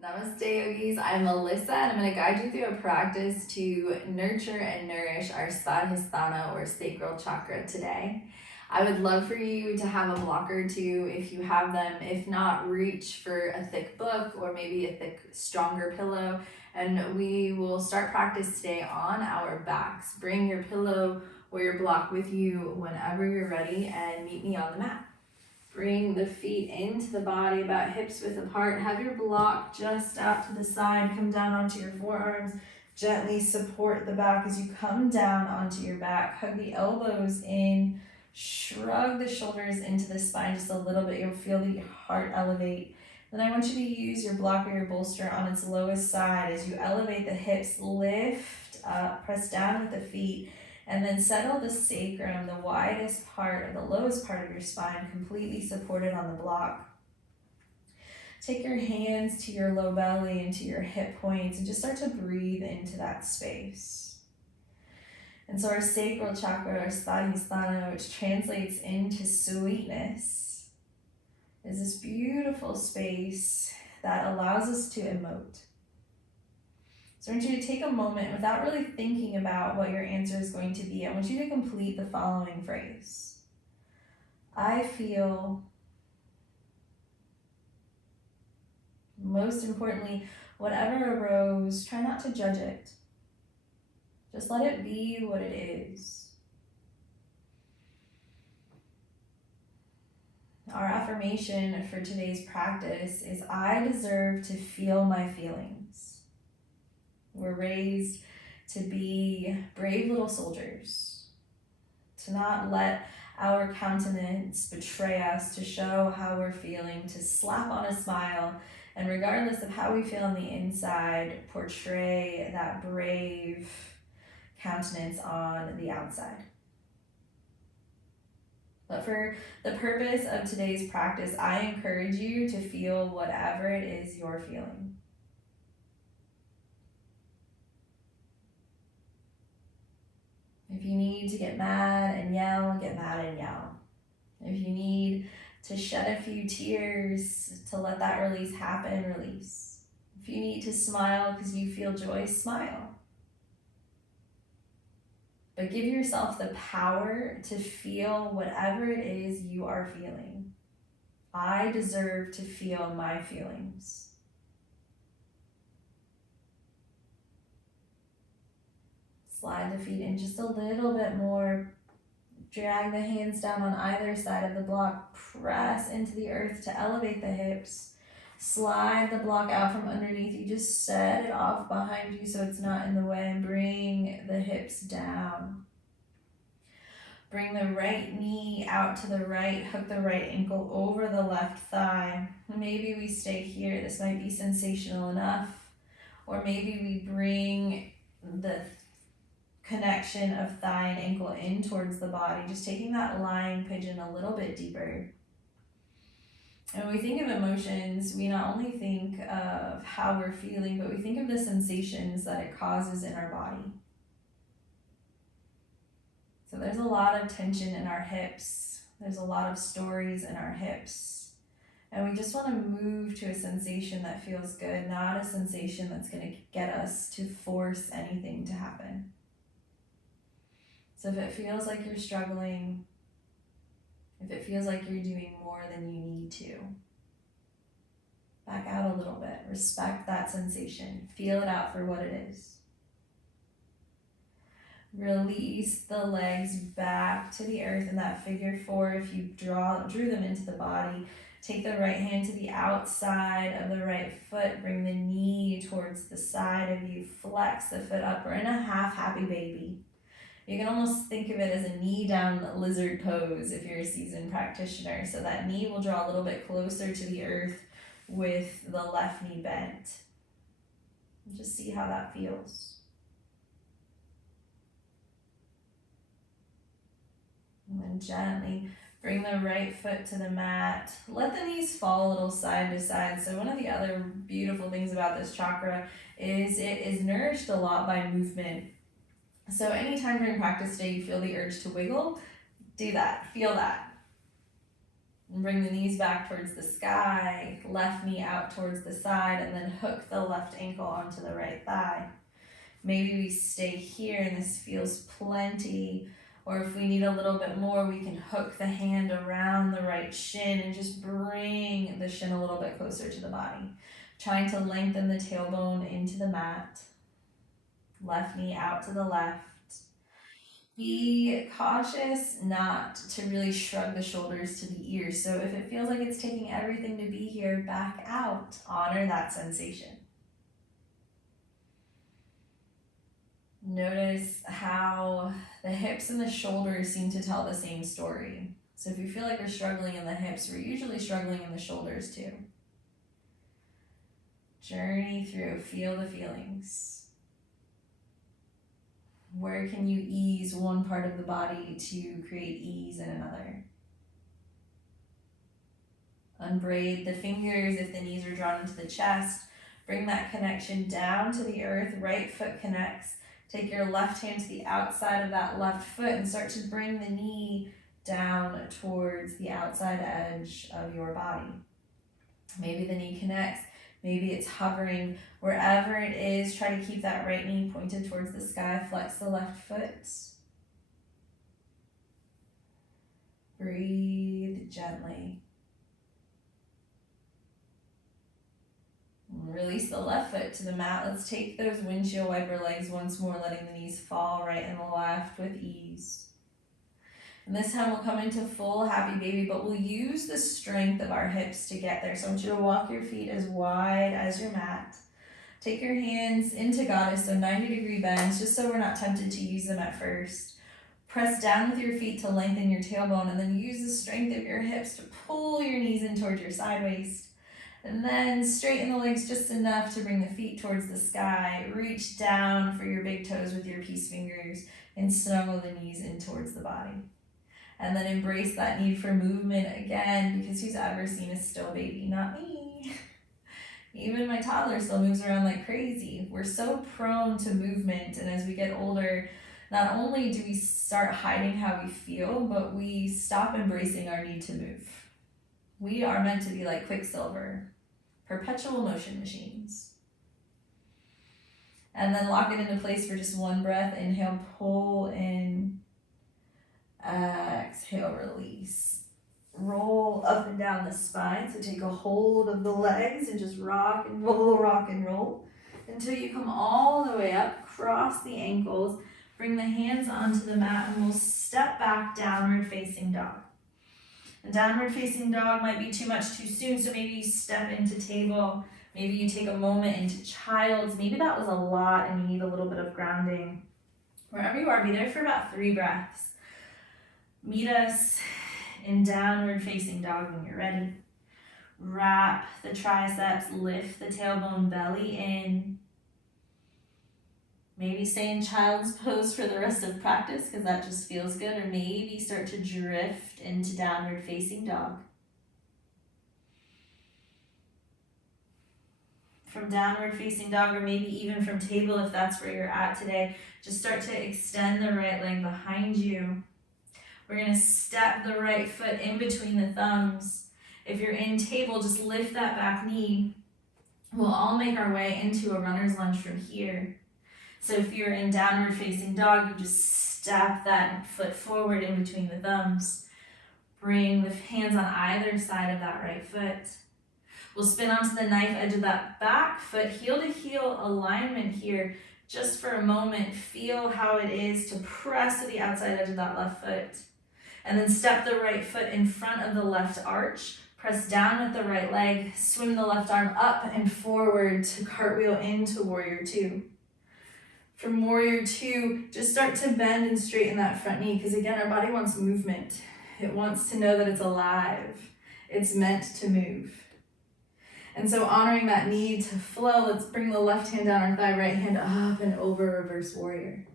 Namaste yogis, I'm Alyssa and I'm going to guide you through a practice to nurture and nourish our Svadhisthana or sacral chakra today. I would love for you to have a block or two if you have them. If not, reach for a thick book or maybe a thick, stronger pillow, and we will start practice today on our backs. Bring your pillow or your block with you whenever you're ready and meet me on the mat. Bring the feet into the body, about hips width apart. Have your block just out to the side. Come down onto your forearms. Gently support the back as you come down onto your back. Hug the elbows in. Shrug the shoulders into the spine just a little bit. You'll feel the heart elevate. Then I want you to use your block or your bolster on its lowest side. As you elevate the hips, lift up, press down with the feet. And then settle the sacrum, the widest part, or the lowest part of your spine, completely supported on the block. Take your hands to your low belly and to your hip points and just start to breathe into that space. And so our sacral chakra, our Svadhisthana, which translates into sweetness, is this beautiful space that allows us to emote. So I want you to take a moment without really thinking about what your answer is going to be. I want you to complete the following phrase. I feel. Most importantly, whatever arose, try not to judge it. Just let it be what it is. Our affirmation for today's practice is I deserve to feel my feelings. We're raised to be brave little soldiers, to not let our countenance betray us, to show how we're feeling, to slap on a smile, and regardless of how we feel on the inside, portray that brave countenance on the outside. But for the purpose of today's practice, I encourage you to feel whatever it is you're feeling. If you need to get mad and yell, get mad and yell. If you need to shed a few tears to let that release happen, release. If you need to smile because you feel joy, smile. But give yourself the power to feel whatever it is you are feeling. I deserve to feel my feelings. Slide the feet in just a little bit more. Drag the hands down on either side of the block. Press into the earth to elevate the hips. Slide the block out from underneath you. Just set it off behind you so it's not in the way. And bring the hips down. Bring the right knee out to the right. Hook the right ankle over the left thigh. Maybe we stay here. This might be sensational enough. Or maybe we bring the connection of thigh and ankle in towards the body, just taking that lying pigeon a little bit deeper. And when we think of emotions, we not only think of how we're feeling, but we think of the sensations that it causes in our body. So there's a lot of tension in our hips. There's a lot of stories in our hips. And we just want to move to a sensation that feels good, not a sensation that's going to get us to force anything to happen. So if it feels like you're struggling, if it feels like you're doing more than you need to, back out a little bit. Respect that sensation. Feel it out for what it is. Release the legs back to the earth in that figure four. If you drew them into the body, take the right hand to the outside of the right foot. Bring the knee towards the side of you. Flex the foot up. We're in a half happy baby. You can almost think of it as a knee down lizard pose if you're a seasoned practitioner. So that knee will draw a little bit closer to the earth with the left knee bent. And just see how that feels. And then gently bring the right foot to the mat. Let the knees fall a little side to side. So one of the other beautiful things about this chakra is it is nourished a lot by movement. So anytime during practice today you feel the urge to wiggle, do that. Feel that. And bring the knees back towards the sky, left knee out towards the side, and then hook the left ankle onto the right thigh. Maybe we stay here and this feels plenty, or if we need a little bit more, we can hook the hand around the right shin and just bring the shin a little bit closer to the body. Trying to lengthen the tailbone into the mat. Left knee out to the left. Be cautious not to really shrug the shoulders to the ears. So if it feels like it's taking everything to be here, back out. Honor that sensation. Notice how the hips and the shoulders seem to tell the same story. So if you feel like we're struggling in the hips, we're usually struggling in the shoulders too. Journey through, feel the feelings. Where can you ease one part of the body to create ease in another? Unbraid the fingers if the knees are drawn into the chest. Bring that connection down to the earth. Right foot connects. Take your left hand to the outside of that left foot and start to bring the knee down towards the outside edge of your body. Maybe the knee connects. Maybe it's hovering. Wherever it is, try to keep that right knee pointed towards the sky. Flex the left foot. Breathe gently. Release the left foot to the mat. Let's take those windshield wiper legs once more, letting the knees fall right and left with ease. And this time we'll come into full happy baby, but we'll use the strength of our hips to get there. So I want you to walk your feet as wide as your mat. Take your hands into goddess, so 90-degree bends, just so we're not tempted to use them at first. Press down with your feet to lengthen your tailbone, and then use the strength of your hips to pull your knees in towards your side waist. And then straighten the legs just enough to bring the feet towards the sky. Reach down for your big toes with your peace fingers and snuggle the knees in towards the body. And then embrace that need for movement again, because who's ever seen a still baby? Not me. Even my toddler still moves around like crazy. We're so prone to movement, and as we get older, not only do we start hiding how we feel, but we stop embracing our need to move. We are meant to be like Quicksilver, perpetual motion machines. And then lock it into place for just one breath. Inhale, pull in. Exhale, release. Roll up and down the spine. So take a hold of the legs and just rock and roll until you come all the way up. Cross the ankles. Bring the hands onto the mat and we'll step back, downward facing dog. And downward facing dog might be too much too soon, so maybe you step into table. Maybe you take a moment into child's. Maybe that was a lot and you need a little bit of grounding. Wherever you are, be there for about 3 breaths. Meet us in downward facing dog when you're ready. Wrap the triceps, lift the tailbone, belly in. Maybe stay in child's pose for the rest of practice because that just feels good, or maybe start to drift into downward facing dog. From downward facing dog, or maybe even from table if that's where you're at today, just start to extend the right leg behind you. We're going to step the right foot in between the thumbs. If you're in table, just lift that back knee. We'll all make our way into a runner's lunge from here. So if you're in downward facing dog, you just step that foot forward in between the thumbs. Bring the hands on either side of that right foot. We'll spin onto the knife edge of that back foot, heel to heel alignment here. Just for a moment, feel how it is to press to the outside edge of that left foot. And then step the right foot in front of the left arch. Press down with the right leg. Swim the left arm up and forward to cartwheel into warrior 2. From warrior 2, just start to bend and straighten that front knee, because again, our body wants movement. It wants to know that it's alive. It's meant to move. And so honoring that need to flow, let's bring the left hand down our thigh, right hand up and over reverse warrior.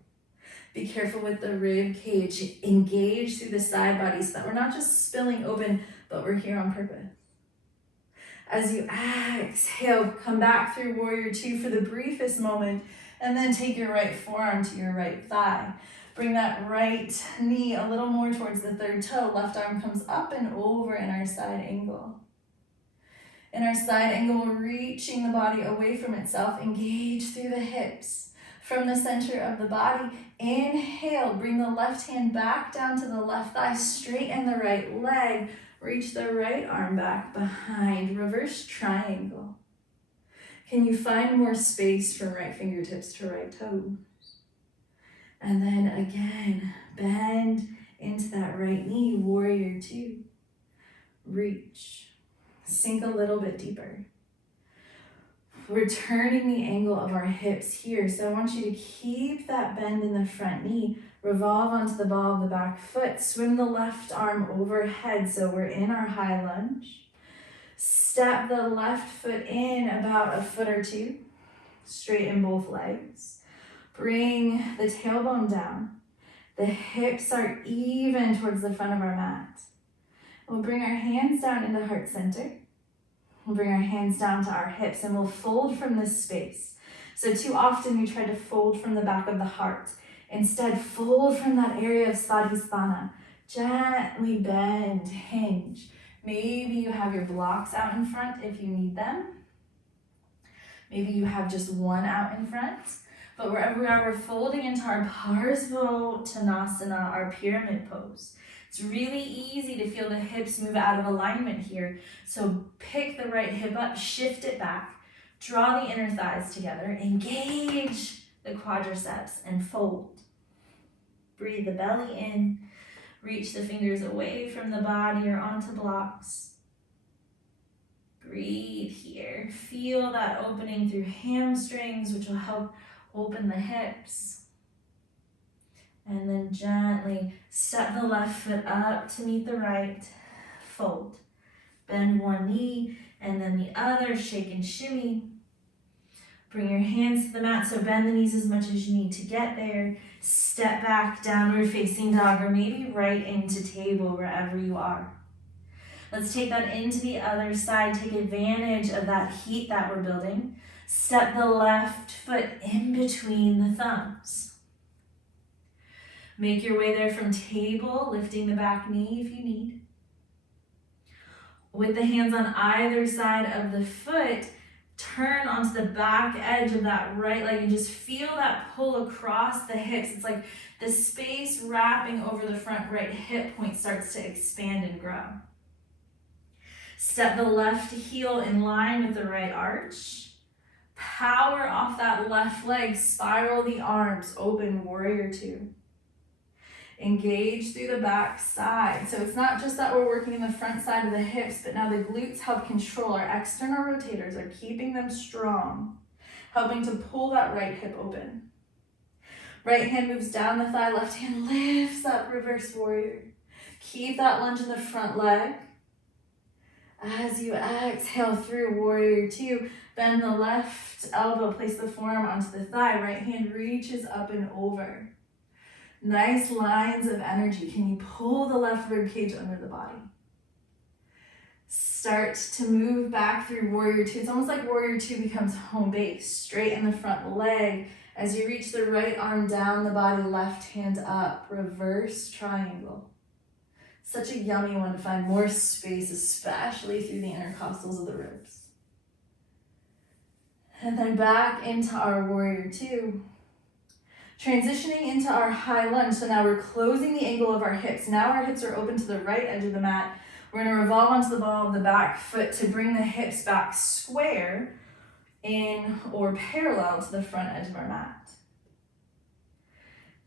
Be careful with the rib cage. Engage through the side body so that we're not just spilling open, but we're here on purpose. As you exhale, come back through warrior 2 for the briefest moment, and then take your right forearm to your right thigh. Bring that right knee a little more towards the third toe. Left arm comes up and over in our side angle. In our side angle, we're reaching the body away from itself. Engage through the hips. From the center of the body, inhale, bring the left hand back down to the left thigh, straighten the right leg, reach the right arm back behind, reverse triangle. Can you find more space from right fingertips to right toes? And then again, bend into that right knee, warrior two. Reach, sink a little bit deeper. We're turning the angle of our hips here. So I want you to keep that bend in the front knee. Revolve onto the ball of the back foot. Swim the left arm overhead. So we're in our high lunge. Step the left foot in about a foot or two. Straighten both legs. Bring the tailbone down. The hips are even towards the front of our mat. We'll bring our hands down into heart center. We'll bring our hands down to our hips and we'll fold from this space. So too often we try to fold from the back of the heart. Instead, fold from that area of Svadhisthana. Gently bend, hinge. Maybe you have your blocks out in front if you need them. Maybe you have just one out in front. But wherever we are, we're folding into our Parsvottanasana, our pyramid pose. It's really easy to feel the hips move out of alignment here. So pick the right hip up, shift it back, draw the inner thighs together, engage the quadriceps and fold. Breathe the belly in, reach the fingers away from the body or onto blocks. Breathe here. Feel that opening through hamstrings, which will help open the hips. And then gently step the left foot up to meet the right. Fold. Bend one knee and then the other. Shake and shimmy. Bring your hands to the mat, so bend the knees as much as you need to get there. Step back, downward facing dog, or maybe right into table wherever you are. Let's take that into the other side. Take advantage of that heat that we're building. Step the left foot in between the thumbs. Make your way there from table, lifting the back knee if you need. With the hands on either side of the foot, turn onto the back edge of that right leg and just feel that pull across the hips. It's like the space wrapping over the front right hip point starts to expand and grow. Step the left heel in line with the right arch. Power off that left leg, spiral the arms, open warrior two. Engage through the back side. So it's not just that we're working in the front side of the hips, but now the glutes help control our external rotators, are keeping them strong, helping to pull that right hip open. Right hand moves down the thigh, left hand lifts up, reverse warrior. Keep that lunge in the front leg. As you exhale through warrior two, bend the left elbow, place the forearm onto the thigh, right hand reaches up and over. Nice lines of energy. Can you pull the left rib cage under the body? Start to move back through warrior two. It's almost like warrior two becomes home base. Straighten the front leg. As you reach the right arm down the body, left hand up, reverse triangle. Such a yummy one to find more space, especially through the intercostals of the ribs. And then back into our warrior two. Transitioning into our high lunge. So now we're closing the angle of our hips. Now our hips are open to the right edge of the mat. We're going to revolve onto the ball of the back foot to bring the hips back square in or parallel to the front edge of our mat.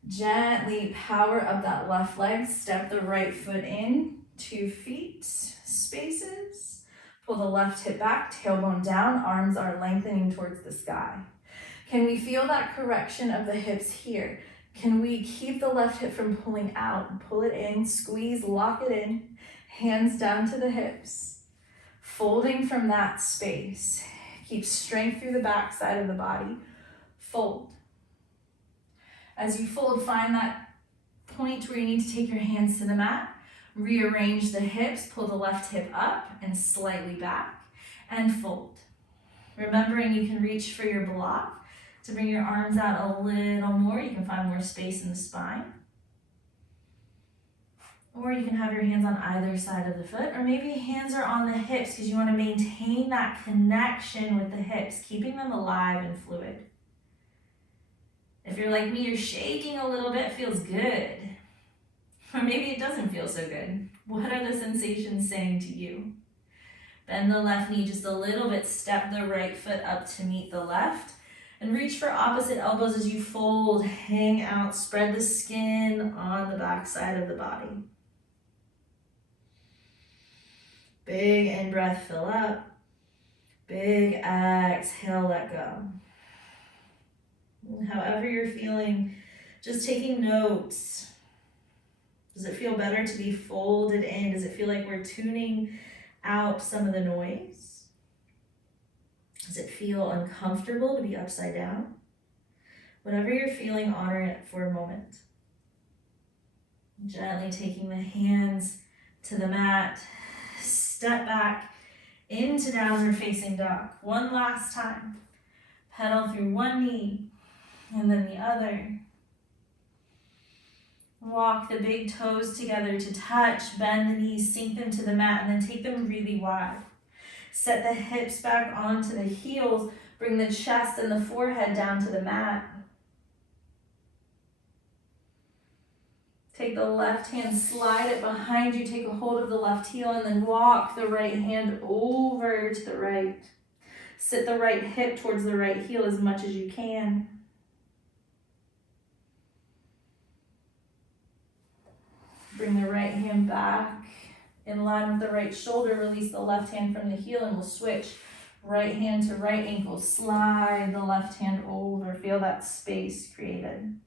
Gently power up that left leg. Step the right foot in, 2 feet spaces. Pull the left hip back, tailbone down. Arms are lengthening towards the sky. Can we feel that correction of the hips here? Can we keep the left hip from pulling out? Pull it in, squeeze, lock it in. Hands down to the hips. Folding from that space. Keep strength through the back side of the body. Fold. As you fold, find that point where you need to take your hands to the mat. Rearrange the hips, pull the left hip up and slightly back, and fold. Remembering you can reach for your block To bring your arms out a little more, you can find more space in the spine. Or you can have your hands on either side of the foot, or maybe hands are on the hips because you want to maintain that connection with the hips, keeping them alive and fluid. If you're like me, you're shaking a little bit, feels good. Or maybe it doesn't feel so good. What are the sensations saying to you? Bend the left knee just a little bit, step the right foot up to meet the left, and reach for opposite elbows as you fold, hang out, spread the skin on the back side of the body. Big in-breath, fill up. Big exhale, let go. And however you're feeling, just taking notes. Does it feel better to be folded in? Does it feel like we're tuning out some of the noise? Does it feel uncomfortable to be upside down? Whatever you're feeling, honor it for a moment. Gently taking the hands to the mat. Step back into downward facing dog. One last time. Pedal through one knee and then the other. Walk the big toes together to touch, bend the knees, sink them to the mat, and then take them really wide. Set the hips back onto the heels, bring the chest and the forehead down to the mat. Take the left hand, slide it behind you, take a hold of the left heel, and then walk the right hand over to the right. Sit the right hip towards the right heel as much as you can. Bring the right hand back in line with the right shoulder. Release the left hand from the heel and we'll switch right hand to right ankle. Slide the left hand over. Feel that space created.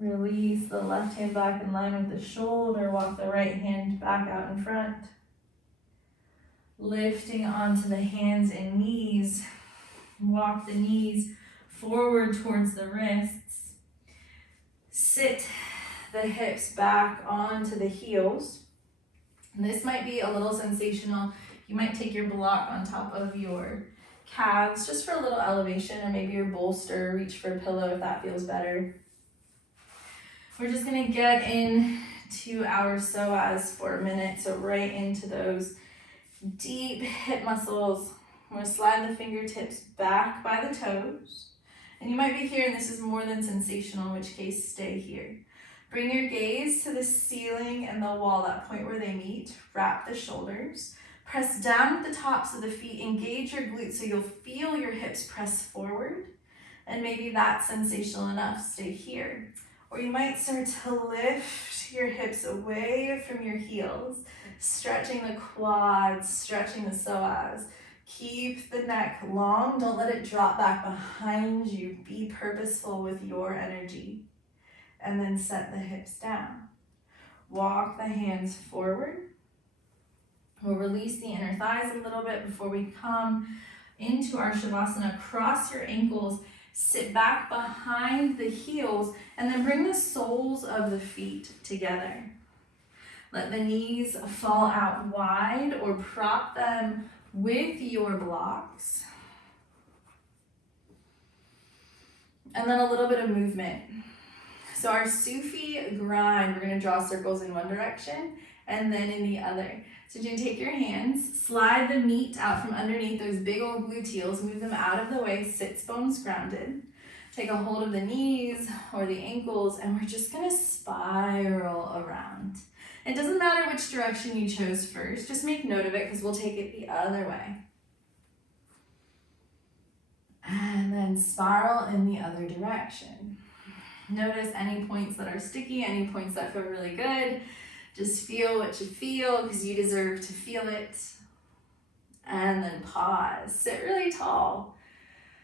Release the left hand back in line with the shoulder. Walk the right hand back out in front. Lifting onto the hands and knees. Walk the knees forward towards the wrists. Sit the hips back onto the heels. And this might be a little sensational. You might take your block on top of your calves just for a little elevation, or maybe your bolster, reach for a pillow if that feels better. We're just gonna get into our psoas for a minute, so right into those deep hip muscles. We're gonna slide the fingertips back by the toes. And you might be here and this is more than sensational, in which case stay here. Bring your gaze to the ceiling and the wall, that point where they meet. Wrap the shoulders. Press down with the tops of the feet. Engage your glutes so you'll feel your hips press forward. And maybe that's sensational enough, stay here. Or you might start to lift your hips away from your heels, stretching the quads, stretching the psoas. Keep the neck long, don't let it drop back behind you. Be purposeful with your energy. And then set the hips down. Walk the hands forward. We'll release the inner thighs a little bit before we come into our Shavasana. Cross your ankles, sit back behind the heels, and then bring the soles of the feet together. Let the knees fall out wide or prop them with your blocks. And then a little bit of movement. So our Sufi grind, we're gonna draw circles in one direction and then in the other. So you're gonna take your hands, slide the meat out from underneath those big old gluteals, move them out of the way, sits bones grounded. Take a hold of the knees or the ankles, and we're just gonna spiral around. It doesn't matter which direction you chose first, just make note of it because we'll take it the other way. And then spiral in the other direction. Notice any points that are sticky, any points that feel really good. Just feel what you feel because you deserve to feel it. And then pause, sit really tall.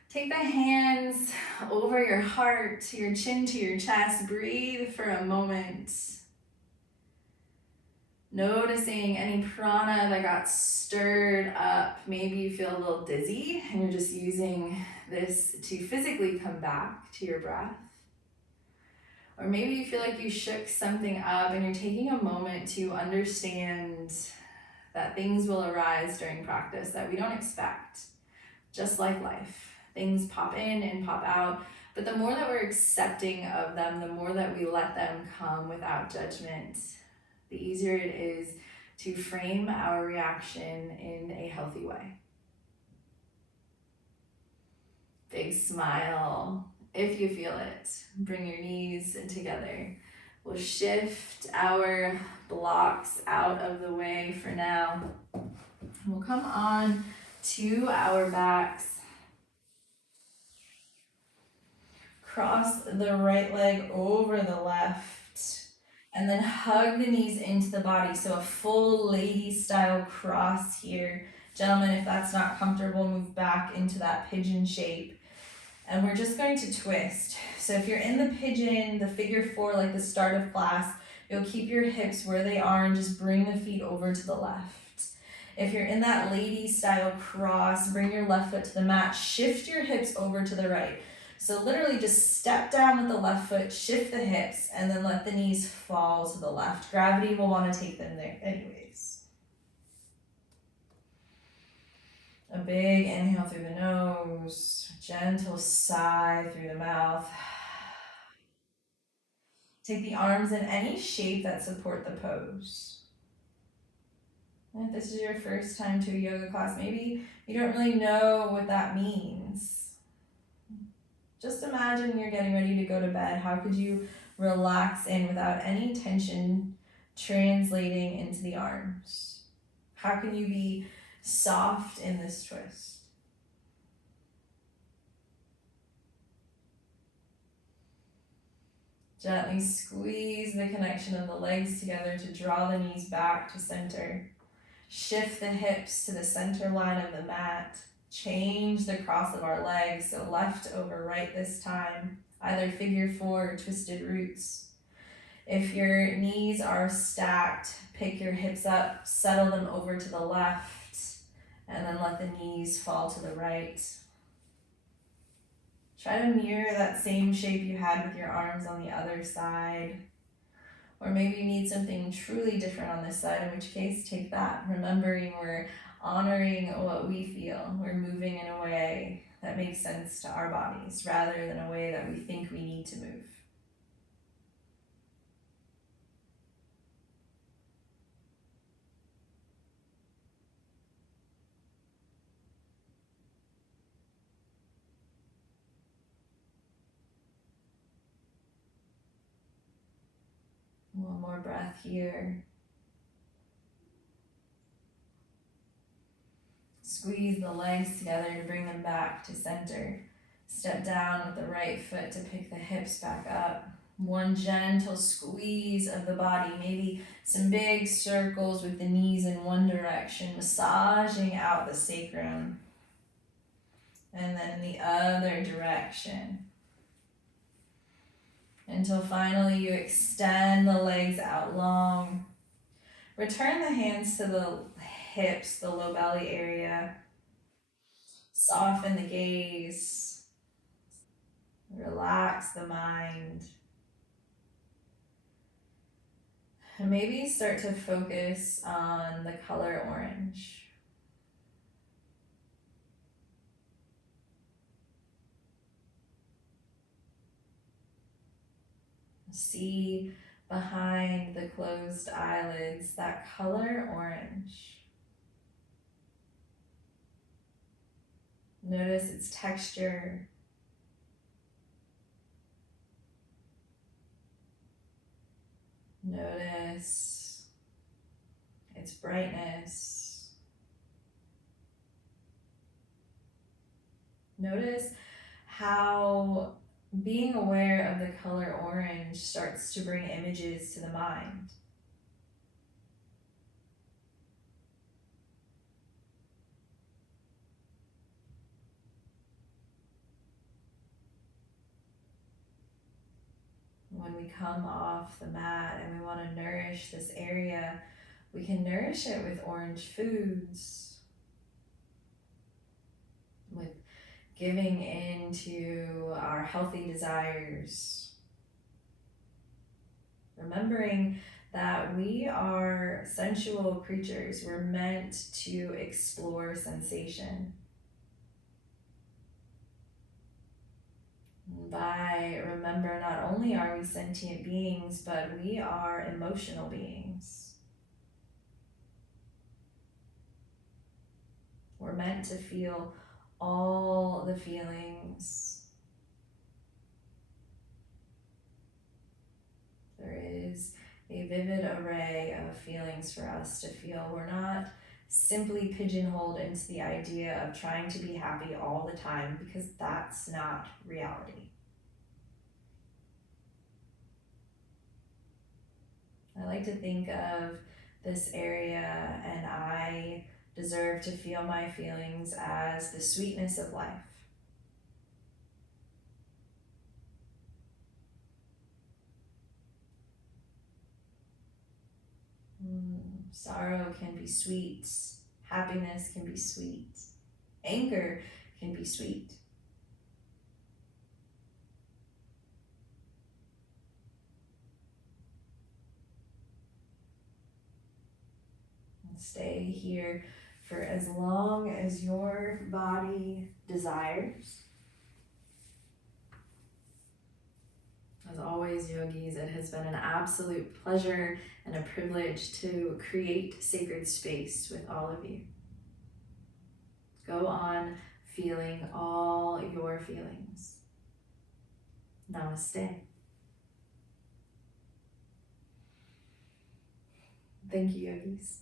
Take the hands over your heart, to your chin, to your chest. Breathe for a moment. Noticing any prana that got stirred up. Maybe you feel a little dizzy and you're just using this to physically come back to your breath. Or maybe you feel like you shook something up and you're taking a moment to understand that things will arise during practice that we don't expect. Just like life, things pop in and pop out, but the more that we're accepting of them, the more that we let them come without judgment, the easier it is to frame our reaction in a healthy way. Big smile if you feel it. Bring your knees together. We'll shift our blocks out of the way for now. We'll come on to our backs. Cross the right leg over the left. And then hug the knees into the body. So a full lady style cross here. Gentlemen, if that's not comfortable, move back into that pigeon shape. And we're just going to twist. So if you're in the pigeon, the figure 4, like the start of class, you'll keep your hips where they are and just bring the feet over to the left. If you're in that lady style cross, bring your left foot to the mat, shift your hips over to the right. So literally just step down with the left foot, shift the hips, and then let the knees fall to the left. Gravity will want to take them there anyways. A big inhale through the nose, gentle sigh through the mouth. Take the arms in any shape that support the pose. And if this is your first time to a yoga class, maybe you don't really know what that means. Just imagine you're getting ready to go to bed. How could you relax in without any tension translating into the arms? How can you be soft in this twist? Gently squeeze the connection of the legs together to draw the knees back to center. Shift the hips to the center line of the mat. Change the cross of our legs, so left over right this time, either figure 4 or twisted roots. If your knees are stacked, pick your hips up, settle them over to the left, and then let the knees fall to the right. Try to mirror that same shape you had with your arms on the other side. Or maybe you need something truly different on this side, in which case take that. Remembering we're honoring what we feel. We're moving in a way that makes sense to our bodies rather than a way that we think we need to move. One more breath here. Squeeze the legs together to bring them back to center. Step down with the right foot to pick the hips back up. One gentle squeeze of the body, maybe some big circles with the knees in one direction, massaging out the sacrum. And then in the other direction. Until finally you extend the legs out long. Return the hands to the hips, the low belly area. Soften the gaze. Relax the mind. And maybe start to focus on the color orange. See behind the closed eyelids that color orange. Notice its texture. Notice its brightness. Notice how being aware of the color orange starts to bring images to the mind. When we come off the mat and we want to nourish this area, we can nourish it with orange foods, with giving into our healthy desires. Remembering that we are sensual creatures. We're meant to explore sensation. Remember, not only are we sentient beings, but we are emotional beings. We're meant to feel all the feelings. There is a vivid array of feelings for us to feel. We're not simply pigeonholed into the idea of trying to be happy all the time, because that's not reality. I like to think of this area, and I deserve to feel my feelings as the sweetness of life. Sorrow can be sweet. Happiness can be sweet. Anger can be sweet. And stay here for as long as your body desires. As always, yogis, it has been an absolute pleasure and a privilege to create sacred space with all of you. Go on feeling all your feelings. Namaste. Thank you, yogis.